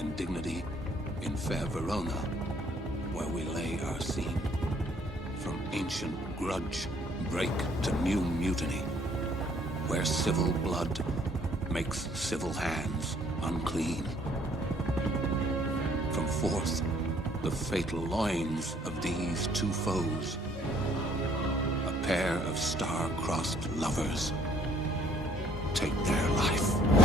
in dignity in fair Verona, where we lay our scene. From ancient grudge break to new mutiny, where civil blood makes civil hands unclean. From forth the fatal loins of these two foes, a pair of star-crossed lovers take their life.